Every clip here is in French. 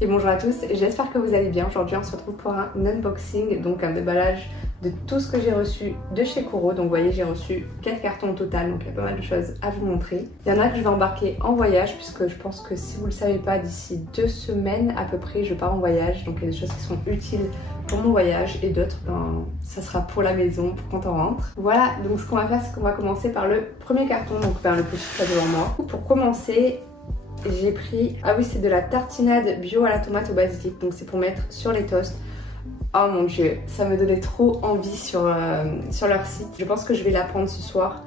Et bonjour à tous, j'espère que vous allez bien. Aujourd'hui on se retrouve pour un unboxing, donc un déballage de tout ce que j'ai reçu de chez Kuro. Donc vous voyez, j'ai reçu 4 cartons au total, donc il y a pas mal de choses à vous montrer. Il y en a que je vais embarquer en voyage, puisque je pense que si vous le savez pas, d'ici 2 semaines à peu près je pars en voyage. Donc il y a des choses qui sont utiles pour mon voyage et d'autres, ça sera pour la maison, pour quand on rentre. Voilà, donc ce qu'on va faire, c'est qu'on va commencer par le premier carton, donc vers le petit là devant moi. Pour commencer, j'ai pris, ah oui, c'est de la tartinade bio à la tomate au basilic, donc c'est pour mettre sur les toasts. Oh mon dieu, ça me donnait trop envie sur leur site. Je pense que je vais la prendre ce soir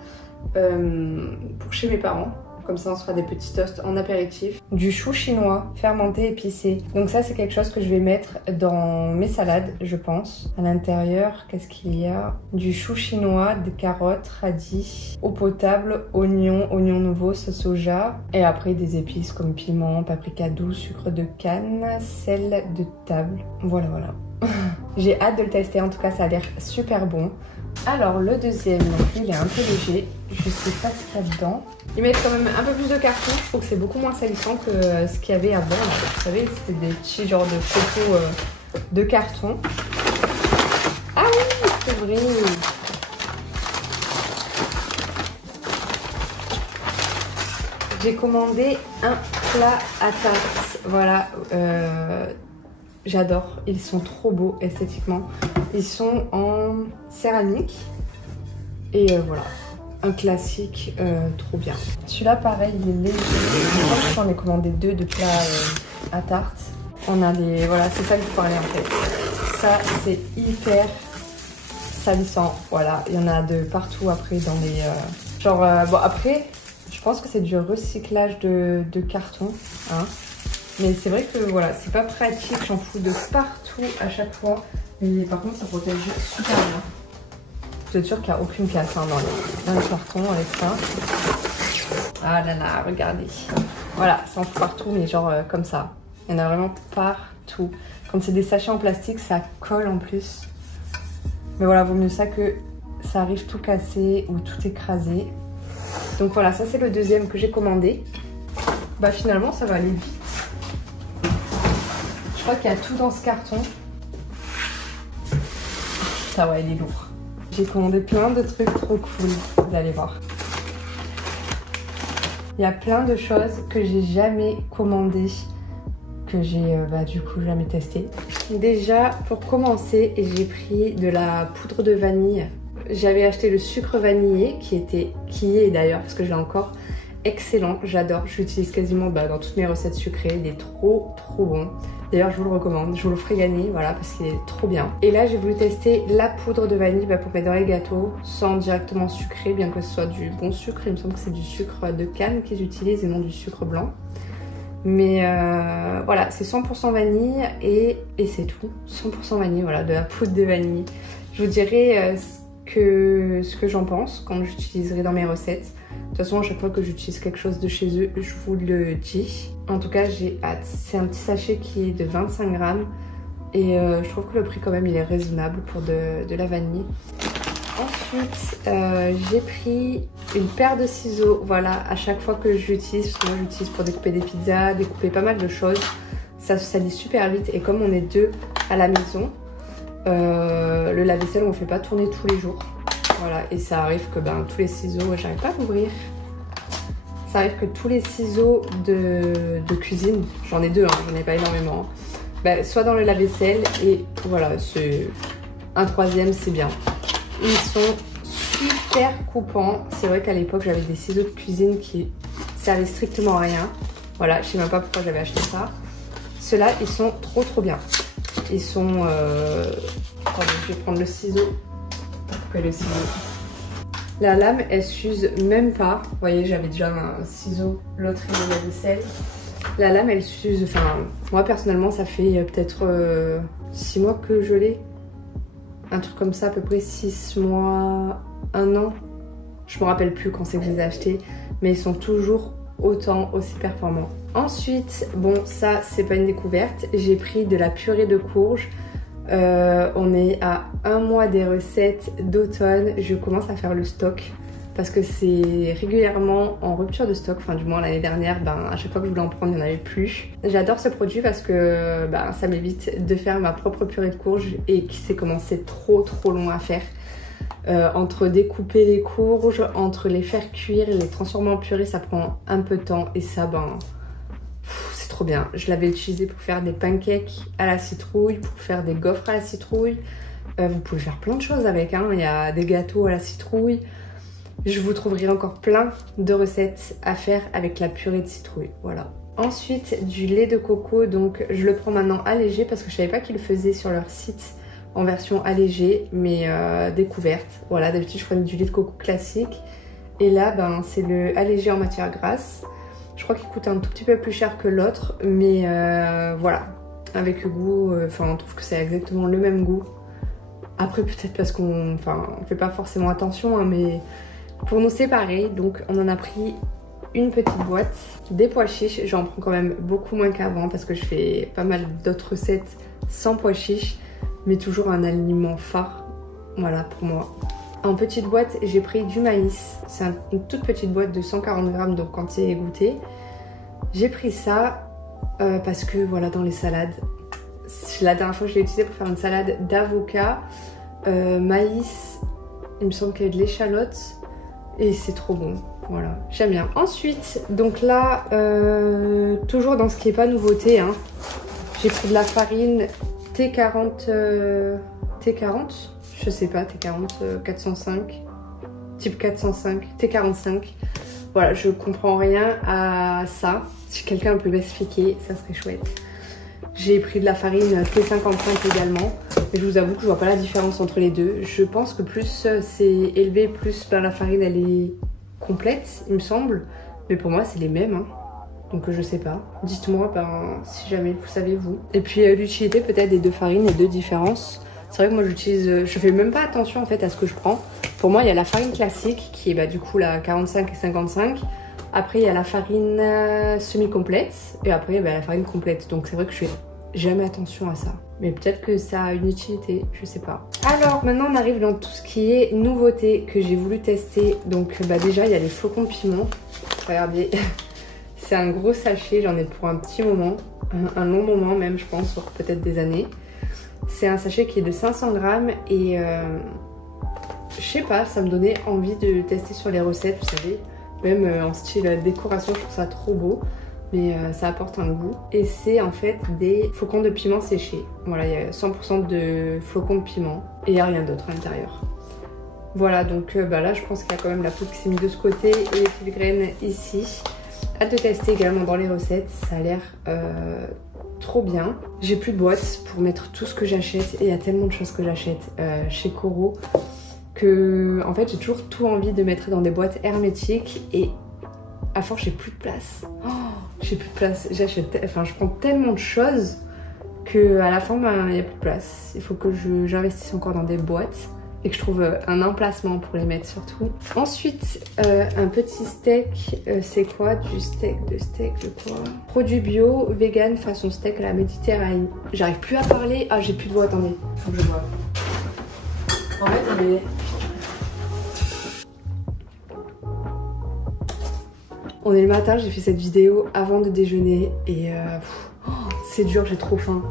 pour chez mes parents. Comme ça on se fera des petits toasts en apéritif. Du chou chinois fermenté épicé. Donc ça c'est quelque chose que je vais mettre dans mes salades je pense. À l'intérieur, qu'est-ce qu'il y a? Du chou chinois, des carottes, radis, eau potable, oignon nouveau, sauce soja. Et après des épices comme piment, paprika doux, sucre de canne, sel de table. Voilà. J'ai hâte de le tester, en tout cas ça a l'air super bon. Alors le deuxième, donc il est un peu léger, je sais pas ce qu'il y a dedans. Ils mettent quand même un peu plus de carton, je trouve que c'est beaucoup moins salissant que ce qu'il y avait avant. Là. Vous savez, c'était des petits genres de photos de carton. Ah oui, c'est vrai. J'ai commandé un plat à tarte, voilà. J'adore, ils sont trop beaux esthétiquement. Ils sont en céramique et voilà, un classique trop bien. Celui-là pareil, il est léger. Je crois que j'en ai commandé 2 de plats à tarte. On a des, voilà, c'est ça que je parlais en fait. Ça c'est hyper salissant, voilà. Il y en a de partout après dans les... bon après, je pense que c'est du recyclage de carton, hein. Mais c'est vrai que voilà, c'est pas pratique, j'en fous de partout à chaque fois. Mais par contre, ça protège super bien. Vous êtes sûr qu'il n'y a aucune casse hein, dans le carton avec ça. Ah là là, regardez. Voilà, ça en fout partout, mais genre comme ça. Il y en a vraiment partout. Quand c'est des sachets en plastique, ça colle en plus. Mais voilà, vaut mieux ça que ça arrive tout cassé ou tout écrasé. Donc voilà, ça c'est le deuxième que j'ai commandé. Bah finalement, ça va aller vite. Je crois qu'il y a tout dans ce carton. Ça ouais, il est lourd. J'ai commandé plein de trucs trop cool, vous allez voir. Il y a plein de choses que j'ai jamais commandées, que j'ai du coup jamais testé. Déjà, pour commencer, j'ai pris de la poudre de vanille. J'avais acheté le sucre vanillé qui est d'ailleurs, parce que je l'ai encore, excellent, j'adore. Je l'utilise quasiment dans toutes mes recettes sucrées, il est trop bon. D'ailleurs, je vous le recommande, je vous le ferai gagner, voilà, parce qu'il est trop bien. Et là, j'ai voulu tester la poudre de vanille pour mettre dans les gâteaux, sans directement sucré, bien que ce soit du bon sucre. Il me semble que c'est du sucre de canne qu'ils utilisent et non du sucre blanc. Mais voilà, c'est 100% vanille et c'est tout. 100% vanille, voilà, de la poudre de vanille. Je vous dirai ce que j'en pense quand j'utiliserai dans mes recettes. De toute façon, à chaque fois que j'utilise quelque chose de chez eux, je vous le dis. En tout cas, j'ai hâte. C'est un petit sachet qui est de 25 grammes. Et je trouve que le prix quand même, il est raisonnable pour de la vanille. Ensuite, j'ai pris une paire de ciseaux. Voilà, à chaque fois que je l'utilise, parce que moi je l'utilise pour découper des pizzas, découper pas mal de choses. Ça se salit super vite. Et comme on est 2 à la maison, le lave-vaisselle, on ne fait pas tourner tous les jours. Voilà, et ça arrive que tous les ciseaux, j'arrive pas à l'ouvrir. Ça arrive que tous les ciseaux de cuisine, j'en ai 2, hein, j'en ai pas énormément, soit dans le lave-vaisselle et voilà, c'est un troisième, c'est bien. Ils sont super coupants. C'est vrai qu'à l'époque, j'avais des ciseaux de cuisine qui servaient strictement à rien. Voilà, je sais même pas pourquoi j'avais acheté ça. Ceux-là, ils sont trop bien. Ils sont... Attendez, je vais prendre le ciseau. Le ciseau. La lame elle s'use même pas. Vous voyez, j'avais déjà un ciseau, l'autre il est de la vaisselle. La lame elle s'use, enfin moi personnellement ça fait peut-être 6 mois que je l'ai. Un truc comme ça, à peu près 6 mois, 1 an. Je me rappelle plus quand c'est que je les ai achetés, mais ils sont toujours aussi performants. Ensuite, bon ça c'est pas une découverte, j'ai pris de la purée de courge. On est à 1 mois des recettes d'automne. Je commence à faire le stock parce que c'est régulièrement en rupture de stock, enfin du moins l'année dernière, à chaque fois que je voulais en prendre il n'y en avait plus. J'adore ce produit parce que ça m'évite de faire ma propre purée de courges et qui s'est commencé trop long à faire. Entre découper les courges, entre les faire cuire et les transformer en purée, ça prend un peu de temps et ça c'est trop bien. Je l'avais utilisé pour faire des pancakes à la citrouille, pour faire des gaufres à la citrouille. Vous pouvez faire plein de choses avec, hein. Il y a des gâteaux à la citrouille. Je vous trouverai encore plein de recettes à faire avec la purée de citrouille, voilà. Ensuite, du lait de coco, donc je le prends maintenant allégé parce que je savais pas qu'ils le faisaient sur leur site en version allégée, mais découverte. Voilà, d'habitude je prenais du lait de coco classique et là c'est le allégé en matière grasse. Je crois qu'il coûte un tout petit peu plus cher que l'autre, mais voilà, avec le goût, on trouve que c'est exactement le même goût. Après peut-être parce qu'on fait pas forcément attention, hein, mais pour nous séparer, donc on en a pris une petite boîte. Des pois chiches, j'en prends quand même beaucoup moins qu'avant parce que je fais pas mal d'autres recettes sans pois chiches, mais toujours un aliment phare, voilà, pour moi. En petite boîte, j'ai pris du maïs. C'est une toute petite boîte de 140 grammes, donc quand c'est égoutté. J'ai pris ça parce que voilà, dans les salades, la dernière fois je l'ai utilisé pour faire une salade d'avocat, maïs, il me semble qu'il y a de l'échalote et c'est trop bon. Voilà, j'aime bien. Ensuite, donc là, toujours dans ce qui n'est pas nouveauté, hein, j'ai pris de la farine T40, je sais pas, T40, 405, type 405, T45. Voilà, je comprends rien à ça. Si quelqu'un peut m'expliquer, ça serait chouette. J'ai pris de la farine T55 également. Mais je vous avoue que je vois pas la différence entre les deux. Je pense que plus c'est élevé, plus la farine elle est complète, il me semble. Mais pour moi, c'est les mêmes, hein. Donc je sais pas. Dites-moi si jamais vous savez vous. Et puis l'utilité peut-être des deux farines et deux différences. C'est vrai que moi j'utilise, je fais même pas attention en fait à ce que je prends. Pour moi il y a la farine classique qui est du coup la 45 et 55. Après il y a la farine semi-complète et après la farine complète. Donc c'est vrai que je fais jamais attention à ça. Mais peut-être que ça a une utilité, je sais pas. Alors maintenant on arrive dans tout ce qui est nouveauté que j'ai voulu tester. Donc déjà il y a les flocons de piment. Regardez. C'est un gros sachet, j'en ai pour un petit moment, un long moment même je pense, peut-être des années. C'est un sachet qui est de 500 grammes et je sais pas, ça me donnait envie de tester sur les recettes, vous savez. Même en style décoration, je trouve ça trop beau, mais ça apporte un goût. Et c'est en fait des flocons de piment séchés. Voilà, il y a 100% de flocons de piment et il n'y a rien d'autre à l'intérieur. Voilà, donc là je pense qu'il y a quand même la poudre qui s'est mise de ce côté et les petites graines ici. Hâte de tester également dans les recettes, ça a l'air trop bien. J'ai plus de boîtes pour mettre tout ce que j'achète et il y a tellement de choses que j'achète chez Coro que en fait j'ai toujours tout envie de mettre dans des boîtes hermétiques et à force j'ai plus de place. Oh, j'ai plus de place, je prends tellement de choses que à la fin il n'y a plus de place. Il faut que j'investisse encore dans des boîtes et que je trouve un emplacement pour les mettre surtout. Ensuite, un petit steak, c'est quoi? Du steak de quoi? Produit bio, vegan, façon steak à la Méditerranée. J'arrive plus à parler. Ah, j'ai plus de voix, attendez. Faut que je boive. En fait, on est le matin, j'ai fait cette vidéo avant de déjeuner et c'est dur, j'ai trop faim.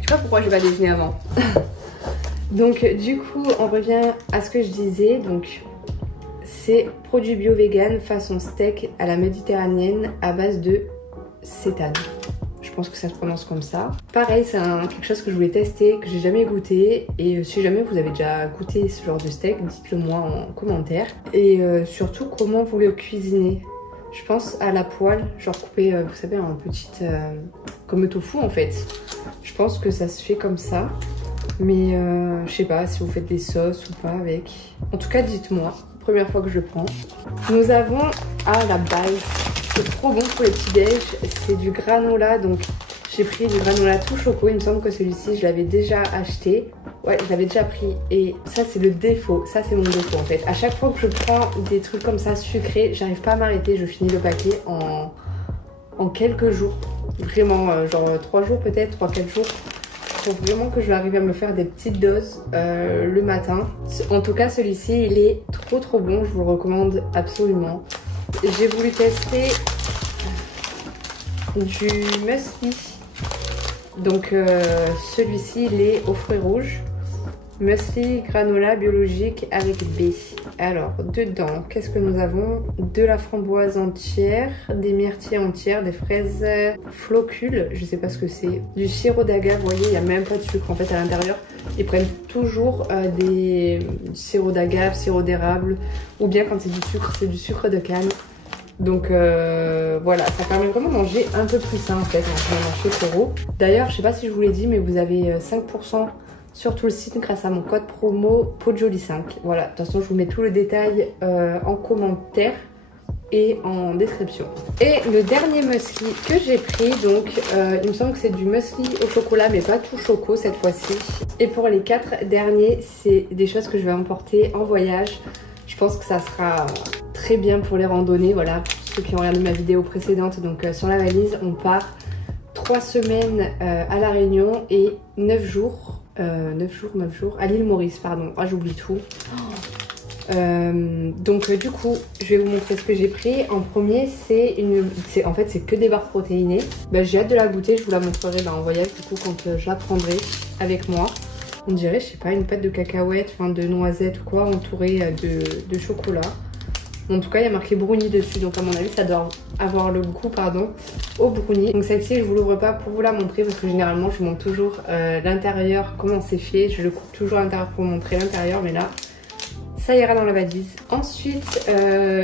Je sais pas pourquoi j'ai pas déjeuné avant. Donc du coup on revient à ce que je disais, donc c'est produit bio vegan façon steak à la méditerranéenne à base de sétane. Je pense que ça se prononce comme ça. Pareil, c'est quelque chose que je voulais tester, que j'ai jamais goûté. Et si jamais vous avez déjà goûté ce genre de steak, dites-le moi en commentaire. Et surtout comment vous le cuisinez. Je pense à la poêle, genre coupé, vous savez, en petites... comme le tofu en fait. Je pense que ça se fait comme ça. Mais je sais pas si vous faites des sauces ou pas avec. En tout cas, dites-moi. Première fois que je le prends. Nous avons la base. C'est trop bon pour les petits déj. C'est du granola. Donc j'ai pris du granola tout choco. Il me semble que celui-ci, je l'avais déjà acheté. Ouais, je l'avais déjà pris. Et ça, c'est le défaut. Ça, c'est mon défaut en fait. À chaque fois que je prends des trucs comme ça sucrés, j'arrive pas à m'arrêter. Je finis le paquet en quelques jours. Vraiment, genre 3 jours peut-être, 3-4 jours. faut vraiment que je vais arriver à me faire des petites doses le matin. En tout cas, celui-ci, il est trop bon. Je vous le recommande absolument. J'ai voulu tester du muesli. Donc celui-ci, il est aux fruits rouges. Muesli granola biologique avec B. Alors, dedans, qu'est-ce que nous avons? De la framboise entière, des myrtilles entières, des fraises flocules, je sais pas ce que c'est, du sirop d'agave, vous voyez, il n'y a même pas de sucre en fait à l'intérieur. Ils prennent toujours des sirop d'agave, sirop d'érable, ou bien quand c'est du sucre, c'est du sucre de canne. Donc voilà, ça permet vraiment de manger un peu plus sain en fait, chez Toro. D'ailleurs, je sais pas si je vous l'ai dit, mais vous avez 5% sur tout le site grâce à mon code promo POTJOLI5. Voilà, de toute façon je vous mets tout le détail en commentaire et en description. Et le dernier muesli que j'ai pris, donc il me semble que c'est du muesli au chocolat mais pas tout choco cette fois-ci. Et pour les 4 derniers, c'est des choses que je vais emporter en voyage. Je pense que ça sera très bien pour les randonnées, voilà, pour ceux qui ont regardé ma vidéo précédente. Donc sur la valise, on part 3 semaines à La Réunion et 9 jours à l'île Maurice, pardon. Ah, j'oublie tout. Donc du coup, je vais vous montrer ce que j'ai pris. En premier, en fait, c'est que des barres protéinées. J'ai hâte de la goûter, je vous la montrerai en voyage, du coup, quand je la prendrai avec moi. On dirait, je sais pas, une pâte de cacahuètes, enfin de noisettes ou quoi, entourée de chocolat. En tout cas, il y a marqué brownie dessus, donc à mon avis, ça doit avoir le goût, au brownie. Donc celle-ci, je vous l'ouvre pas pour vous la montrer parce que généralement, je vous montre toujours l'intérieur, comment c'est fait. Je le coupe toujours à l'intérieur pour vous montrer l'intérieur, mais là, ça ira dans la valise. Ensuite,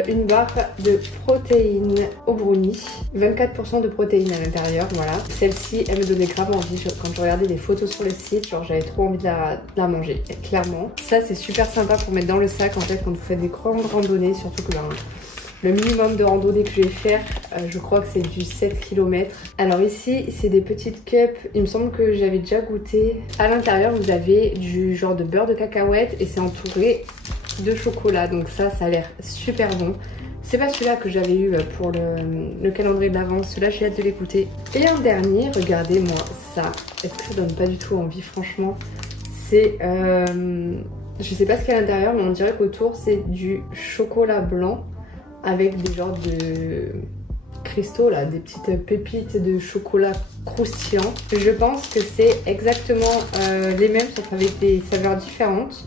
une barre de protéines au brownie. 24% de protéines à l'intérieur, voilà. Celle-ci, elle me donnait grave envie. Quand je regardais des photos sur le site, genre j'avais trop envie de la manger, clairement. Ça, c'est super sympa pour mettre dans le sac, en fait, quand vous faites des grandes randonnées. Surtout que le minimum de randonnée que je vais faire, je crois que c'est du 7 km. Alors ici, c'est des petites cups. Il me semble que j'avais déjà goûté. À l'intérieur, vous avez du genre de beurre de cacahuète et c'est entouré de chocolat. Donc ça a l'air super bon. C'est pas celui-là que j'avais eu pour le calendrier de l'avant. Celui-là, j'ai hâte de l'écouter. Et un dernier, regardez-moi ça. Est-ce que ça donne pas du tout envie, franchement? C'est... je sais pas ce qu'il y a à l'intérieur, mais on dirait qu'autour, c'est du chocolat blanc avec des genres de cristaux là, des petites pépites de chocolat croustillant. Je pense que c'est exactement les mêmes sauf avec des saveurs différentes.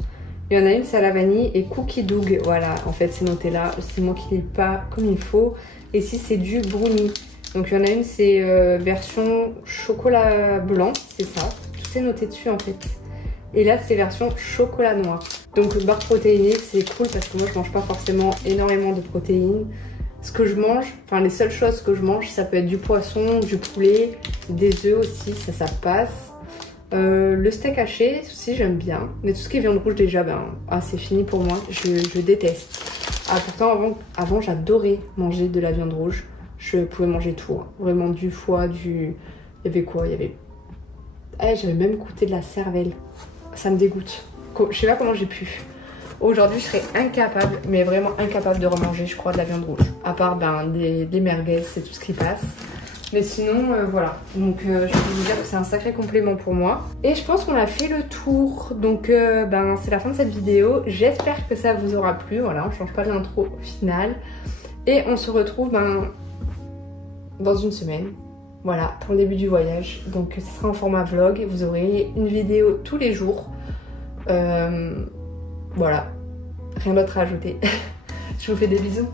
Il y en a une, c'est à la vanille et cookie dough, voilà, en fait c'est noté là, c'est moi qui lis pas comme il faut. Et ici c'est du brownie, donc il y en a une, c'est version chocolat blanc, c'est ça, tout est noté dessus en fait. Et là c'est version chocolat noir. Donc barre protéinée, c'est cool parce que moi je mange pas forcément énormément de protéines. Ce que je mange, enfin les seules choses que je mange, ça peut être du poisson, du poulet, des œufs aussi, ça passe. Le steak haché aussi j'aime bien. Mais tout ce qui est viande rouge déjà, c'est fini pour moi, je déteste. Ah pourtant avant j'adorais manger de la viande rouge. Je pouvais manger tout, hein. Vraiment du foie, il y avait quoi? Il y avait... j'avais même goûté de la cervelle. Ça me dégoûte. Je sais pas comment j'ai pu. Aujourd'hui, je serais incapable, mais vraiment incapable de remanger, je crois, de la viande rouge. À part des merguez, c'est tout ce qui passe. Mais sinon, voilà. Donc, je peux vous dire que c'est un sacré complément pour moi. Et je pense qu'on a fait le tour. Donc, c'est la fin de cette vidéo. J'espère que ça vous aura plu. Voilà, on change pas l'intro au final. Et on se retrouve dans une semaine. Voilà, pour le début du voyage. Donc, ce sera en format vlog. Vous aurez une vidéo tous les jours. Voilà, rien d'autre à ajouter. Je vous fais des bisous.